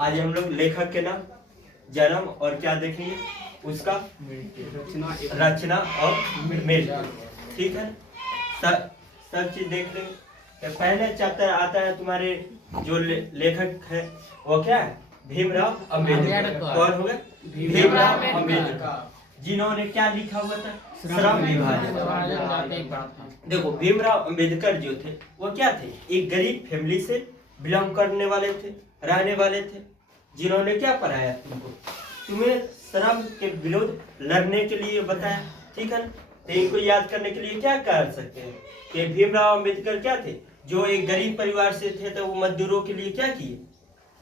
आज हम लोग लेखक के नाम, जन्म और क्या देखेंगे, उसका रचना और मृत्यु। ठीक है, सब चीज देख लेंगे। तो पहले चैप्टर आता है तुम्हारे जो लेखक है वो क्या है, भीमराव अंबेडकर। कौन हो गए? भीमराव अंबेडकर, जिन्होंने क्या लिखा हुआ था, श्रम विभाजन। देखो भीमराव अंबेडकर जो थे वो क्या थे, एक गरीब फैमिली से बिलोंग करने वाले थे, रहने वाले थे, जिन्होंने क्या पढ़ाया तुमको, तुम्हें श्रम के विरोध लड़ने के लिए बताया। ठीक है, तो इनको याद करने के लिए क्या कर सकते हैं कि भीमराव अंबेडकर क्या थे, जो एक गरीब परिवार से थे, तो वो मजदूरों के लिए क्या किए,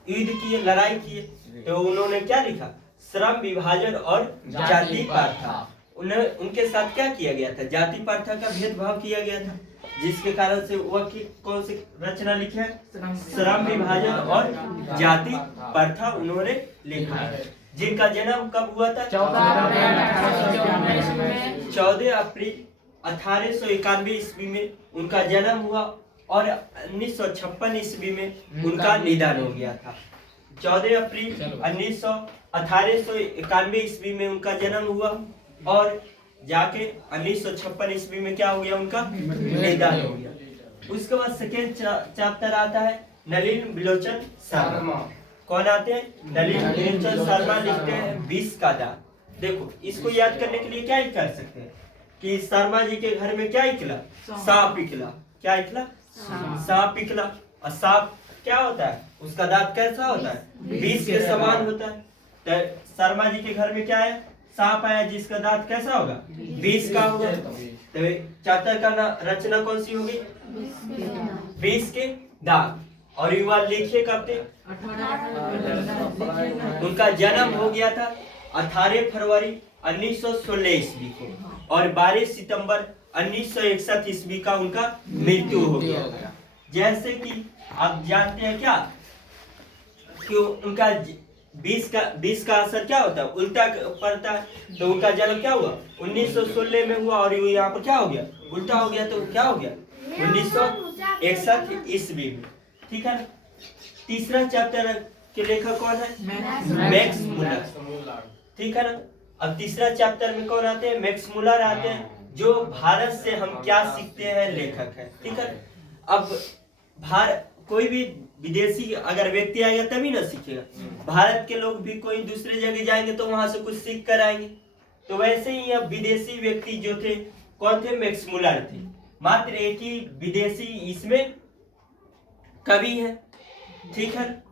युद्ध किए, लड़ाई किए। तो उन्होंने क्या लिखा, श्रम विभाजन और जाति प्रथा। उनके साथ क्या किया गया था, जाति प्रथा का भेदभाव किया गया था, जिसके कारण से वह कौन सी रचना लिखी है, श्रम विभाजन और जाति प्रथा उन्होंने लिखा है। जिनका जन्म कब हुआ था, 14 अप्रैल 1891 ईस्वी में उनका जन्म हुआ और 1956 ईस्वी में उनका निधन हो गया था। 14 अप्रैल 1891 ईस्वी में उनका जन्म हुआ और जाके 1956 ईस्वी में क्या हो गया, उनका निधन हो गया। उसके बाद सेकेंड चैप्टर आता है नलिन बिलोचन शर्मा। कौन आते हैं, नलिन बिलोचन शर्मा लिखते हैं 20 का दांत। देखो इसको याद करने के लिए क्या ही कर सकते हैं कि शर्मा जी के घर में क्या निकला, सांप निकला। क्या निकला, सांप निकला। और सांप क्या होता है, उसका दांत कैसा होता है, 20 के समान होता है। तो शर्मा जी के घर में क्या है, सांप आया जिसका दांत कैसा होगा, 20 का होगा। तो चैप्टर का रचना कौन सी होगी, 20 के दांत। और युवा लिखिए कब थे, उनका जन्म हो गया था 18 फरवरी 1916 ईस्वी को और 12 सितंबर 1961 ईस्वी का उनका मृत्यु हो गया। जैसे कि आप जानते हैं क्या कि उनका 20 का असर क्या होता है, उल्टा पड़ता है। तो उनका जन्म क्या हुआ, 1916 में हुआ और यहाँ पर क्या हो गया, उल्टा हो गया। तो क्या हो गया, 1961 ईस्वी में। ठीक है, तीसरा चैप्टर के लेखक कौन है, मैक्स मुलर। ठीक है ना। अब तीसरा चैप्टर में कौन आते हैं, मैक्स मुलर आते हैं, जो भारत से हम क्या सीखते हैं लेखक है। ठीक है, अब कोई भी विदेशी अगर व्यक्ति आएगा तभी ना सीखेगा, भारत के लोग भी कोई दूसरे जगह जाएंगे तो वहां से कुछ सीख कर आएंगे। तो वैसे ही अब विदेशी व्यक्ति जो थे कौन थे, मैक्स मुलर थे। मात्र एक ही विदेशी इसमें कवि है। ठीक है,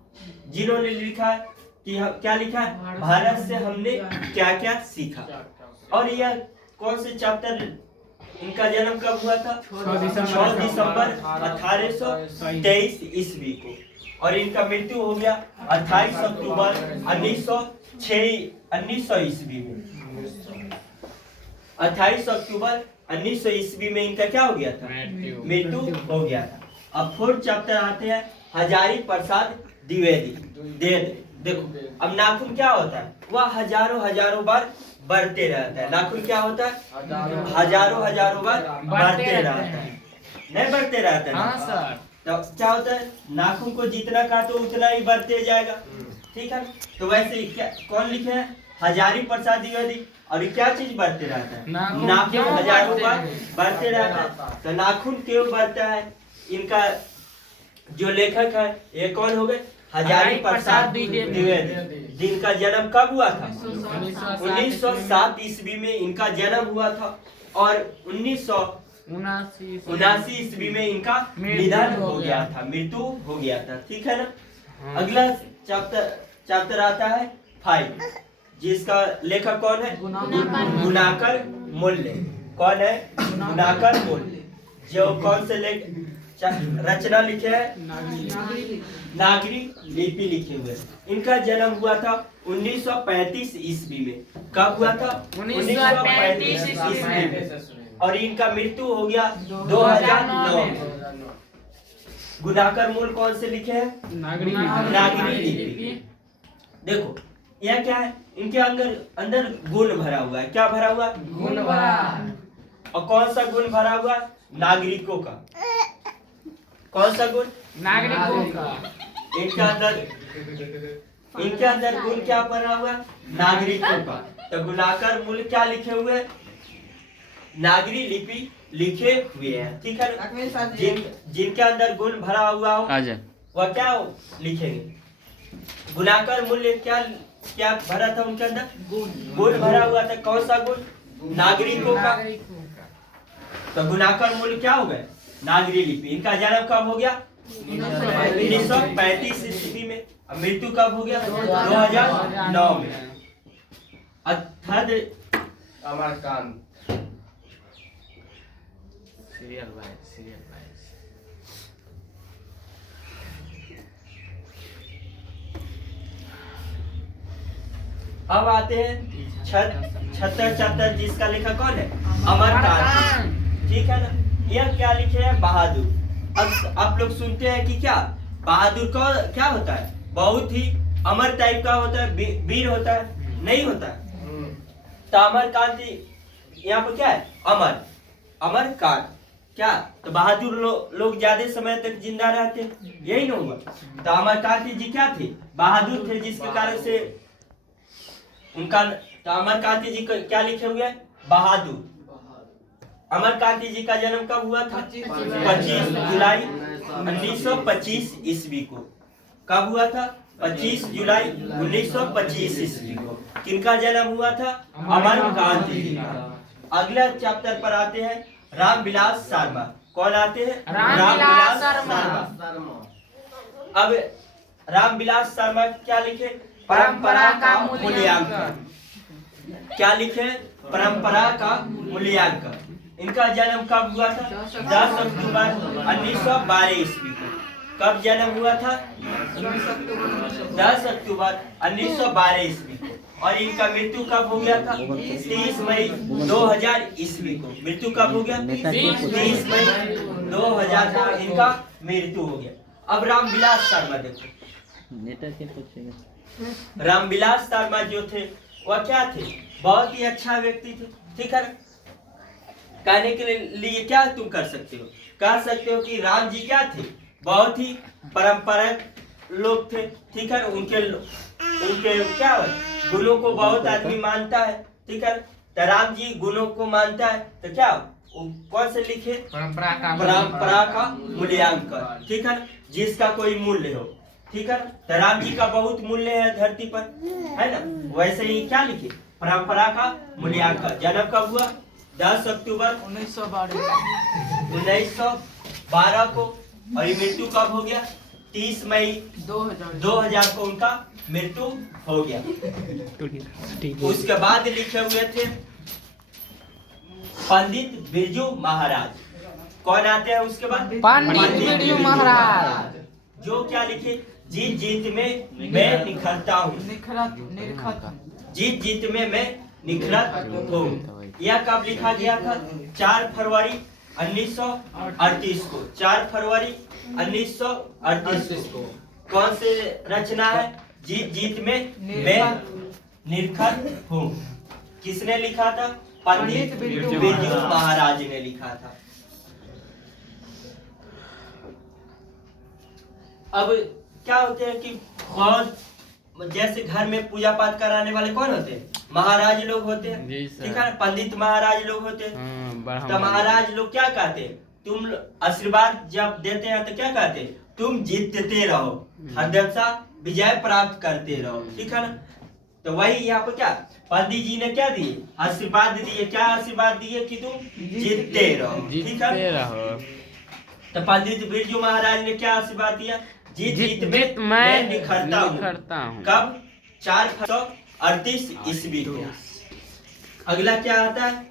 जिन्होंने लिखा है कि क्या लिखा है, भारत से हमने क्या क्या सीखा। और यह कौन से चैप्टर, इनका जन्म कब हुआ था, 6 दिसंबर 1823 ईस्वी को और इनका मृत्यु हो गया 28 अक्टूबर 1900 ईस्वी में। 28 अक्टूबर 1900 ईस्वी में इनका क्या हो गया था, मृत्यु हो गया था। अब फोर्थ चैप्टर आते हैं हजारी प्रसाद द्विवेदी। देखो अब नाखून क्या होता है, वह हजारों बार बढ़ते रहता है। नाखून क्या होता है, हजारों बार बढ़ते रहता है, नहीं बढ़ते रहता है। हाँ सर। तो क्या होता है, नाखून को जितना काटो उतना ही बढ़ते जाएगा। ठीक है, तो वैसे क्या कौन लिखे हैं, हजारी प्रसाद द्विवेदी। और ये क्या चीज बढ़ते रहता है, नाखून हजारों बार बढ़ते रहता है। तो नाखून क्यों बढ़ता है, इनका जो लेखक है ये कौन हो गए, हजारी प्रसाद द्विवेदी। जिनका जन्म कब हुआ था, 1907 ईस्वी में इनका जन्म हुआ था और 1979 ईस्वी में इनका निधन हो गया था, मृत्यु हो गया था। ठीक है ना। अगला चैप्टर आता है 5, जिसका लेखक कौन है, गुणाकर मूल्य। कौन है, गुणाकर मूल्य, जो कौन से रचना लिखे है, नागरी लिपि लिखे हुए। इनका जन्म हुआ था 1935 ईस्वी में। कब हुआ था, 1935 ईस्वी में और इनका मृत्यु हो गया 2009 में। गुणाकर मूल कौन से लिखे हैं, नागरी लिपि। देखो यह क्या है, इनके अंदर गुण भरा हुआ है। क्या भरा हुआ, गुण भरा। और कौन सा गुण भरा हुआ, नागरिकों का। कौन सा गुण, नागरिकों का। इनके अंदर इनके अंदर गुण क्या पड़ा हुआ? नागरिकों का। तो गुणाकर मूल क्या लिखे हुए? नागरी लिपि लिखे हुए हैं, ठीक है ना। जिनके अंदर गुण भरा हुआ हो वह क्या लिखेंगे? गुणाकर मूल्य क्या क्या भरा था उनके अंदर? गुण भरा हुआ था। कौन सा गुण? नागरिकों का। तो गुणाकर मूल्य क्या हो गए? नागरी लिपि। इनका जन्म कब हो गया? 1935 ईस्वी में। अब मृत्यु कब हो गया? 2009 में। Amarkant serial wise. अब आते हैं छतर चतर, जिसका लिखा कौन है? अमरकांत, ठीक है ना। यह क्या लिखे है? बहादुर। अब आप लोग सुनते हैं कि क्या बहादुर का क्या होता है? बहुत ही अमर टाइप का होता है, वीर होता है, नहीं होता है। तो अमरकांत यहाँ पर क्या है? अमर, अमरकांत क्या? तो बहादुर लोग ज्यादा समय तक जिंदा रहते हैं, यही ना हुआ। तो अमरकांत जी क्या थे? बहादुर थे, जिसके कारण से उनका। तो अमरकांत जी का क्या लिखे हुए? बहादुर। अमरकांत जी का जन्म कब हुआ था? 25 जुलाई 1925 ईस्वी को। कब हुआ था? 25 जुलाई 1925 ईस्वी को। किनका जन्म हुआ था? अमरकांत जी का। अगला चैप्टर पर आते हैं रामविलास शर्मा। कौन आते हैं? रामविलास शर्मा। अब रामविलास शर्मा क्या लिखे? परंपरा का मूल्यांकन। क्या लिखे? परंपरा का मूल्यांकन। इनका जन्म कब हुआ था? 10 अक्टूबर 1912 ईस्वी को। कब जन्म हुआ था? 10 अक्टूबर 1912 ईस्वी को। और इनका मृत्यु कब हो गया था? 30 मई 2000 ईस्वी को। मृत्यु कब हो गया? 30 मई 2000 को इनका मृत्यु हो गया। अब रामविलास शर्मा देखो। रामविलास शर्मा जो थे वह क्या थे? बहुत ही अच्छा व्यक्ति थे, ठीक है। कहने के लिए क्या तुम कर सकते हो? कह सकते हो कि राम जी क्या थे? बहुत ही परंपरागत लोग थे, ठीक है। उनके क्या गुणों को बहुत आदमी मानता है, ठीक है। तो राम जी गुणों को मानता है, तो क्या कौन से लिखे? परंपरा का मूल्यांकन, ठीक है, जिसका कोई मूल्य हो, ठीक है। तो राम जी का बहुत मूल्य है धरती पर, है ना। वैसे ही क्या लिखे? परंपरा का मूल्यांकन। जन्म कब हुआ? 10 अक्टूबर 1912 को। और ये मृत्यु कब हो गया? 30 मई 2000 को उनका मृत्यु हो गया। उसके बाद लिखे हुए थे पंडित बिरजू महाराज। कौन आते हैं उसके बाद? पंडित बिरजू महाराज। जो क्या लिखे? जीत जीत में मैं निखरता हूँ। जीत जीत में मैं निखरत हूँ। यह कब लिखा गया था? 4 फरवरी 1938 को। 4 फरवरी 1938 को। कौन से रचना है? जीत जीत में मैं निखरत हूँ। किसने लिखा था? पंडित बिरजू महाराज ने लिखा था। अब क्या होते हैं कि बहुत जैसे घर में पूजा पाठ कराने वाले कौन होते हैं? महाराज लोग होते हैं, ठीक है। पंडित महाराज लोग होते हैं। तो महाराज लोग क्या कहते हैं? तुम आशीर्वाद जब देते हैं तो क्या कहते हैं? तुम जीतते रहो, हमेशा विजय प्राप्त करते रहो, ठीक है ना। तो वही यहाँ पर क्या पंडित जी ने क्या दिए? आशीर्वाद दिए। क्या आशीर्वाद दिए? कि तुम जीतते रहो, ठीक है। तो पंडित बिरजू महाराज ने क्या आशीर्वाद दिया? जीत जीत में मैं निखरता हूँ। कब? 438 ईस्वी को। अगला क्या आता है?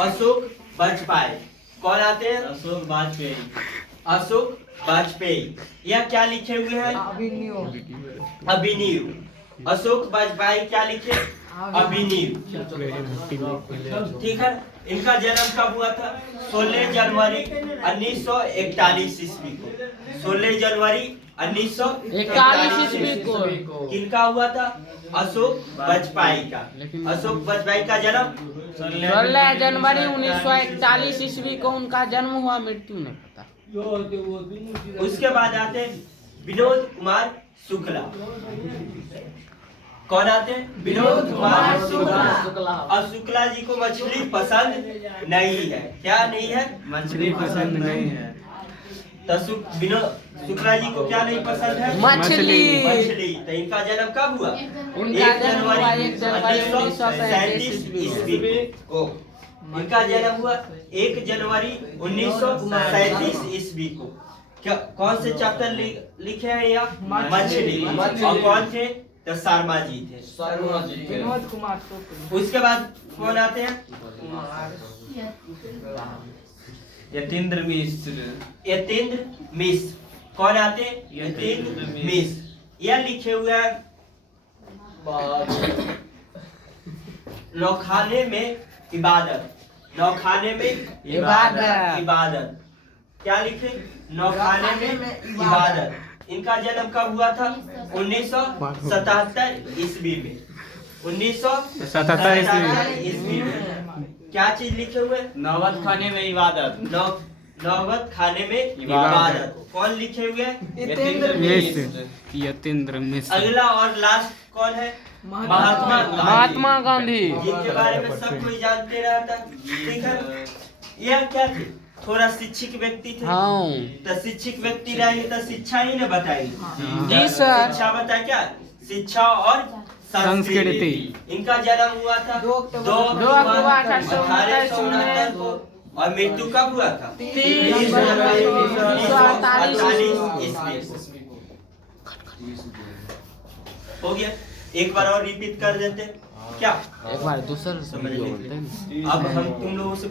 अशोक वाजपेयी। कौन आते हैं? अशोक वाजपेयी। अशोक वाजपेयी। यह क्या लिखे हुए हैं? अभिनव। अशोक वाजपेयी क्या लिखे? अभिनव, ठीक है। इनका जन्म कब हुआ था? 16 जनवरी 1941 ईस्वी को। 16 जनवरी 1941 ईस्वी को। किनका हुआ था? अशोक वाजपेयी का। अशोक वाजपेयी का जन्म 16 जनवरी 1941 ईस्वी को उनका जन्म हुआ। मृत्यु नहीं पता। उसके बाद आते विनोद कुमार शुक्ला। कौन आते हैं? विनोद कुमार शुक्ला। शुक्ला। अब शुक्ला जी को मछली पसंद नहीं है। क्या नहीं है? मछली पसंद नहीं है। तो विनोद शुक्ला जी को क्या नहीं पसंद है? मछली। मछली। तो इनका जन्म कब हुआ? उनका 1 जन्म हुआ जनवरी 1 जनवरी 1937 ईस्वी को। इनका जन्म हुआ 1 जनवरी 1937 ईस्वी को। क्या कौन से चैप्टर लिखे हैं यहाँ? मछली। और कौन थे? तो शर्मा जी थे। शर्मा जी थे। विनोद कुमार शुक्ला। उसके बाद कौन आते हैं? यतीन्द्र मिश्र। यतीन्द्र मिश्र। कौन आते हैं? यतीन्द्र मिश्र। यह लिखे हुए हैं नौखाने में इबादत। नौखाने में इबादत। इबादत। क्या लिखे? नौखाने में इबादत। इनका जन्म कब हुआ था? 1977 ईस्वी में। 1977 ईस्वी में। क्या चीज लिखे हुए? नौबत खाने में इबादत। नौबत खाने में इबादत। कौन लिखे हुए? यतीन्द्र मिश्र। अगला और लास्ट कौन है? महात्मा गांधी। जिनके बारे में सब कोई जानते रहता है। ठीक है। यह क्या थे? थोड़ा शिक्षित व्यक्ति थे। हाँ। तो शिक्षित व्यक्ति रहेंगे तो शिक्षा ही न बताएंगे। जी सर। शिक्षा बताए क्या? शिक्षा और संस्कृति। इनका जन्म हुआ था 2 अक्टूबर 1869 को। और मृत्यु कब हुआ था? 30 जनवरी 1948 ईस्वी को। हो गया। एक बार और रिपीट कर देते क्या? एक बार दूसरा समझ बोलते लीजिए। हैं। अब हम तुम लोगों से